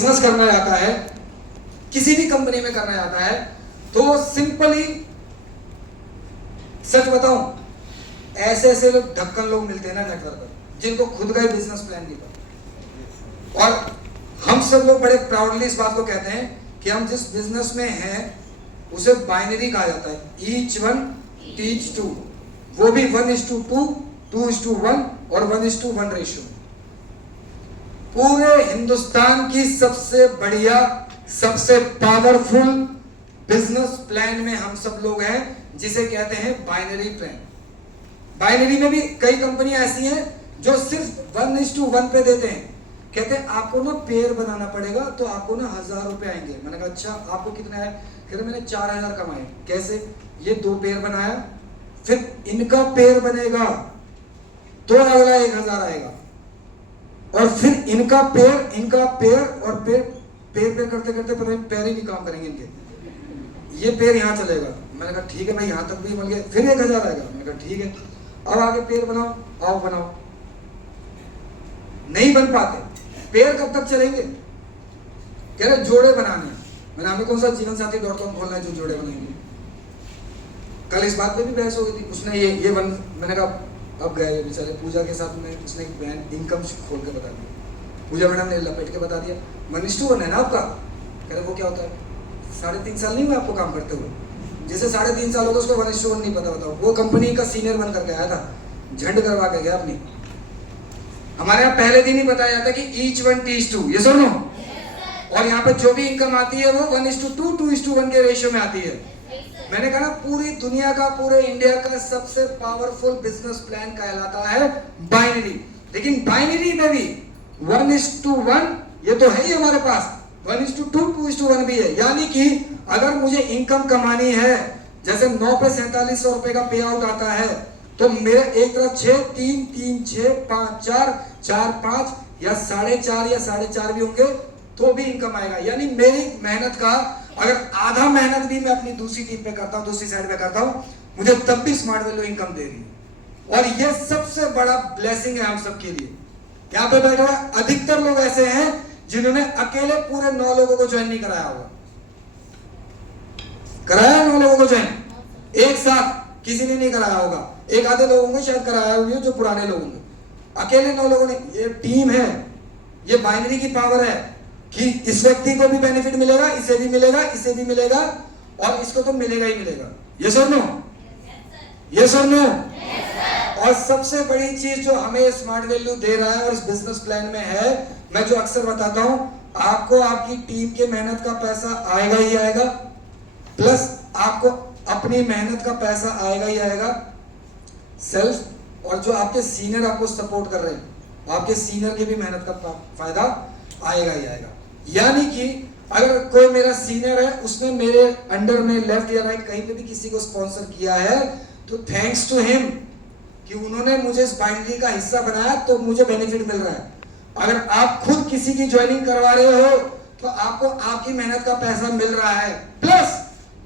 Business करना चाहता है, किसी भी कंपनी में करना चाहता है, तो सिंपली सच बताऊं, ऐसे ऐसे लोग ढक्कन लोग मिलते हैं ना नेटवर्क पर, जिनको खुद का ही बिजनेस प्लान नहीं पता। और हम सब लोग बड़े प्राउडली इस बात को कहते हैं कि हम जिस बिजनेस में हैं उसे बाइनरी कहा जाता है, ईच वन टीच टू, वो भी 1:2, 2:1 और 1:1 रेशियो। पूरे हिंदुस्तान की सबसे बढ़िया, सबसे पावरफुल बिजनेस प्लान में हम सब लोग हैं, जिसे कहते हैं बाइनरी प्लान। बाइनरी में भी कई कंपनियां ऐसी हैं जो सिर्फ 1:1 पे देते हैं, कहते हैं आपको ना पेयर बनाना पड़ेगा तो आपको ना 1000 रुपए आएंगे। मैंने कहा अच्छा आपको कितना है? कहते मैंने 4000 कमाए। कैसे? ये 2 पेयर बनाया, फिर इनका पेयर बनेगा तो अगला 1000 आएगा, और फिर इनका पेयर और पेयर करते करते पता नहीं पैर ही नहीं काम करेंगे इनके, ये पेयर यहाँ चलेगा। मैंने कहा ठीक है भाई, यहाँ तक भी मिल गया, फिर 1000 आएगा। मैंने कहा ठीक है, अब आगे पेयर बनाओ, आओ बनाओ। नहीं बन पाते, पेयर कब तक चलेंगे? कह रहे जोड़े बनाने। मैंने हमें कौन सा जीवनसाथी.com खोलना है जो जोड़े बनाएंगे? कल इस बात पे भी बहस हो गई थी, उसने ये मैंने कहा अब गए बेचारे पूजा के साथ में, उसने एक बहन इनकम खोल के बता दिया, पूजा मैडम ने लपेट के बता दिया 1:1 है ना आपका। कह रहे वो क्या होता है? 3.5 साल नहीं हुए आपको काम करते हुए, जिसे 3.5 साल होगा उसको 1:1 नहीं पता। बताओ, वो कंपनी का सीनियर बन करके आया था, झंड करवा के गया अपनी। हमारे यहाँ पहले दिन ही बताया जाता है कि ईच वन टीच टू, ये सुनो। और यहाँ पे जो भी इनकम आती है वो 1:2, 2:1 के रेशियो में आती है। मैंने कहा ना, पूरी दुनिया का, पूरे इंडिया का सबसे पावरफुल बिजनेस प्लान कहलाता है बाइनरी। लेकिन बाइनरी में भी 1:1 ये तो है ही हमारे पास, 1:2, 2:1 भी है। यानी कि अगर मुझे इनकम कमानी है, जैसे 9 पे 4700 रुपए का पे आउट आता है, तो मेरे एक तरफ 6, 3, 3, 6, 5, 4, 4, 5 या 4.5 या 4.5 भी होंगे तो भी इनकम आएगा। यानी मेरी मेहनत का अगर आधा मेहनत भी मैं अपनी दूसरी टीम पे करता हूं, दूसरी साइड पे करता हूं, मुझे तब भी स्मार्ट वैल्यू इनकम दे रही है। और ये सबसे बड़ा ब्लेसिंग है हम सबके लिए। यहाँ पे बैठे हुए अधिकतर लोग ऐसे हैं जिन्होंने अकेले पूरे 9 लोगों को ज्वाइन नहीं कराया होगा। कराया 9 लोगों को ज्वाइन एक साथ किसी ने नहीं कराया होगा, एक आधे लोग होंगे शायद कराया हुए जो पुराने लोग होंगे, अकेले 9 लोगों ने। ये टीम है, ये बाइनरी की पावर है कि इस व्यक्ति को भी बेनिफिट मिलेगा, इसे भी मिलेगा, इसे भी मिलेगा, और इसको तो मिलेगा ही मिलेगा। ये सर नो, ये सर नो। और सबसे बड़ी चीज जो हमें स्मार्ट वैल्यू दे रहा है और इस बिजनेस प्लान में है, मैं जो अक्सर बताता हूं, आपको आपकी टीम के मेहनत का पैसा आएगा ही आएगा, प्लस आपको अपनी मेहनत का पैसा आएगा ही आएगा, सेल्फ, और जो आपके सीनियर आपको सपोर्ट कर रहे हैं, आपके सीनियर की भी मेहनत का फायदा आएगा ही आएगा। यानी कि अगर कोई मेरा सीनियर है, उसने मेरे अंडर में लेफ्ट या राइट कहीं पे भी किसी को स्पॉन्सर किया है, तो थैंक्स टू हिम कि उन्होंने मुझे इस बाइनरी का हिस्सा बनाया, तो मुझे बेनिफिट मिल रहा है। अगर आप खुद किसी की ज्वाइनिंग करवा रहे हो तो आपको आपकी मेहनत का पैसा मिल रहा है, प्लस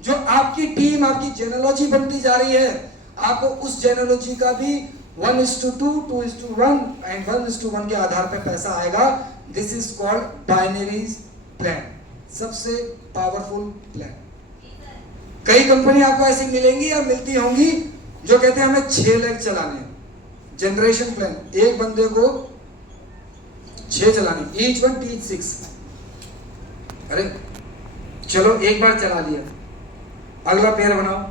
जो आपकी टीम, आपकी जेनोलॉजी बनती जा रही है, आपको उस जेनोलॉजी का भी 1:2, 2:1 एंड 1:1 के आधार पर पैसा आएगा। This is called binary plan, सबसे पावरफुल प्लान। कई कंपनी आपको ऐसी मिलेंगी या मिलती होंगी जो कहते हैं हमें 6 लाख चलाने हैं, जनरेशन प्लान, एक बंदे को 6 चलाने, ईच वन टीच 6। अरे चलो एक बार चला लिया, अगला पेयर बनाओ।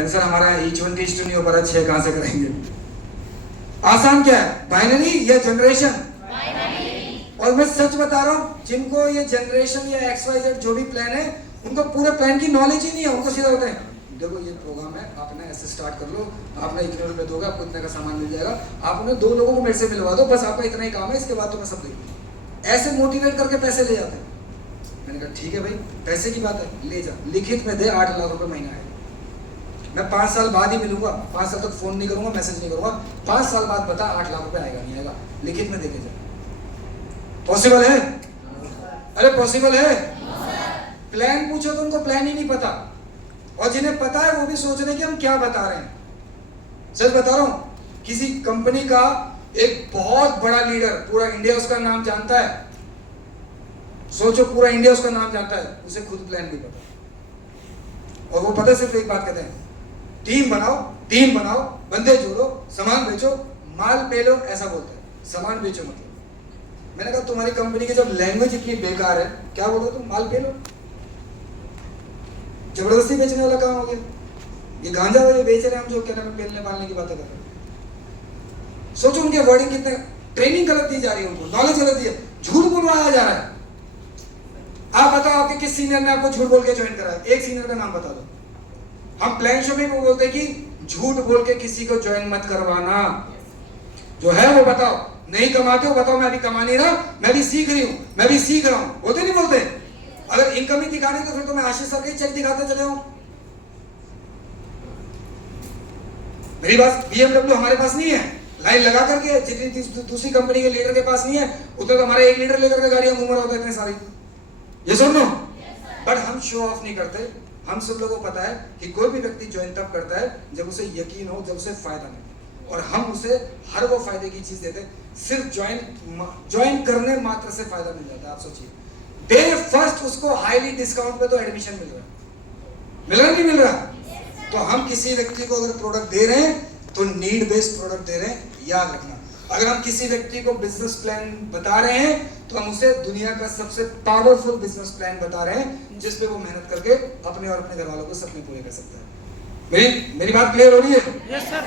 सर हमारा ईच वन टीच 2 नहीं हो पा रहा, 6 कहां से करेंगे? आसान क्या है, बाइनरी या जनरेशन? और मैं सच बता रहा हूं, जिनको ये जनरेशन या XYZ जो भी प्लान है, उनको पूरे प्लान की नॉलेज ही नहीं है। उनको सीधा होता है, देखो ये प्रोग्राम है, आप ना ऐसे स्टार्ट कर लो, आपने इतने रुपए दोगे, आपको इतने का सामान मिल जाएगा, आप उन्हें 2 लोगों को मेरे से मिलवा दो, बस आपका इतना ही काम है, इसके बाद तो मैं सब देखूंगा। ऐसे मोटिवेट करके पैसे ले जाते हैं। मैंने कहा ठीक है भाई, पैसे की बात है, ले जा, लिखित में दे, 8 लाख रुपए महीना है। मैं 5 साल बाद ही मिलूंगा, 5 साल तक फोन नहीं करूंगा, मैसेज नहीं करूंगा, 5 साल बाद बता 8 लाख रुपए आएगा नहीं आएगा, लिखित में देके जा। पॉसिबल है? अरे पॉसिबल है। प्लान पूछो तो उनको प्लान ही नहीं पता, और जिन्हें पता है वो भी सोच रहे हैं कि हम क्या बता रहे हैं। सच बता रहा हूं, किसी कंपनी का एक बहुत बड़ा लीडर, पूरा इंडिया उसका नाम जानता है, सोचो पूरा इंडिया उसका नाम जानता है, उसे खुद प्लान नहीं पता। और वो पता सिर्फ एक बात कहते हैं, टीम बनाओ, बंदे जोड़ो, सामान बेचो, माल पे लो, ऐसा बोलते हैं। सामान बेचो मतलब, मैंने कहा तुम्हारी कंपनी की जब लैंग्वेज इतनी बेकार है, क्या बोल रहे हो तुम? माल पे लो। जबरदस्ती बेचने वाला काम हो गया। ये गांजा वाले बेच रहे हैं हम, जो क्या नाम है, पेलने पालने की बातें कर रहे हैं। सोचो उनके वर्डिंग कितने, ट्रेनिंग गलत दी जा रही है उनको, नॉलेज गलत दी है, झूठ बुलवाया जा रहा है। आप बताओ आपके किस सीनियर ने आपको झूठ बोल के ज्वाइन करा है? एक सीनियर का नाम बता दो। हम प्लान शो में वो बोलते हैं कि झूठ बोल के किसी को ज्वाइन मत करवाना, जो है वो बताओ। नहीं कमाते हो बताओ, मैं अभी कमा नहीं रहा, मैं भी सीख रही हूं, मैं भी सीख रहा हूं, बोलते नहीं बोलते? अगर इनकम ही दिखानी तो फिर तो मैं आशीष सर के चेक दिखाते चले हूं। मेरी बात, BMW हमारे पास नहीं है, लाइन लगा करके, जितनी दूसरी कंपनी के लीडर के पास नहीं है उतना तो हमारे एक लीडर लेकर के गाड़ियां घूम रहा होता है इतने सारी। ये सुन लो, बट हम शो ऑफ नहीं करते। हम सब लोगों को पता है कि कोई भी व्यक्ति ज्वाइन तब करता है जब उसे यकीन हो, जब उसे फायदा मिले, और हम उसे हर वो फायदे की चीज देते। सिर्फ ज्वाइन करने मात्र से फायदा मिल जाता है। आप सोचिए, डे फर्स्ट उसको हाईली डिस्काउंट पे तो एडमिशन मिल रहा है, मिल रहा नहीं मिल रहा? तो हम किसी व्यक्ति को अगर प्रोडक्ट दे रहे हैं तो नीड बेस्ड प्रोडक्ट दे रहे हैं, याद रखना। अगर हम किसी व्यक्ति को बिजनेस प्लान बता रहे हैं तो हम उसे दुनिया का सबसे पावरफुल बिजनेस प्लान बता रहे हैं, जिसपे वो मेहनत करके अपने और अपने घर वालों को सपने पूरे कर सकता है। मेरी बात क्लियर हो रही है? Yes sir.